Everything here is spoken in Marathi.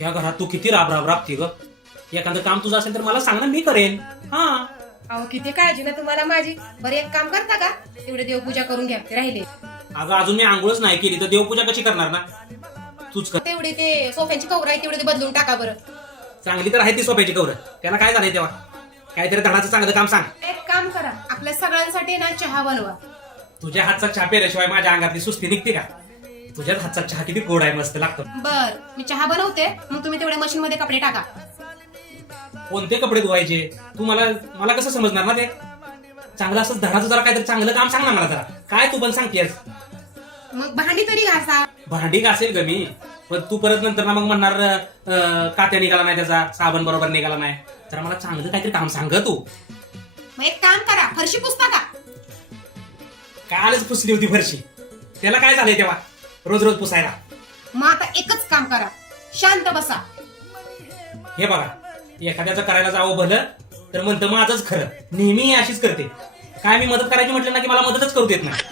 या घरात तू किती राब राब राबते ग? एखादं काम तुझं असेल तर मला सांग ना मी करेन. हा. अहो किती काळजी ना तुम्हाला माझी. बरं एक काम करता का? तेवढे देवपूजा करून घ्या ते राहिले. अगं अजून मी आंघोळच नाही केली तर देवपूजा कशी करणार ना? तूच कर. तेवढे ते सोफ्यांची कवर आहे तेवढे ते बदलून टाका बरं. चांगली तर आहे ती सोप्याची कवर. त्याला काय झालंय तेव्हा? काहीतरी धडाचं चांगलं काम सांग. एक काम करा आपल्या सगळ्यांसाठी ना चहा बनवा. तुझ्या हातचा चहा पेल्याशिवाय माझ्या अंगातली सुस्ती निघते का? तुझ्याच हातचा चहा किती गोड आहे मस्त लागतो. बर मी चहा बनवते मग तुम्ही तेवढे मशीन मध्ये कपडे टाका. कोणते कपडे धुवायचे? तू मला मला कसं समजणार ना ते? चांगलं असं धडाचं जरा काहीतरी चांगलं काम सांग ना मला जरा. काय तू पण सांगतेस मग भांडी तरी घासा. भांडी घासेल ग मी. पण तू परत नंतर ना मग म्हणणार अं, कात्या निघाला नाही त्याचा साबण बरोबर निघाला नाही. तर मला चांगलं काहीतरी काम सांग ग तू. मग एक काम करा फरशी पुसता का? कालच पुसली होती फरशी. त्याला काय झालंय तेव्हा? रोज रोज पुसायला. मग आता एकच काम करा. शांत बसा. हे बघा एखाद्याचं करायला जावं भलं तर म्हणतं माझंच खरं. नेहमी अशीच करते. काय मी मदत करायची म्हटलं ना की मला मदतच करू देत नाही.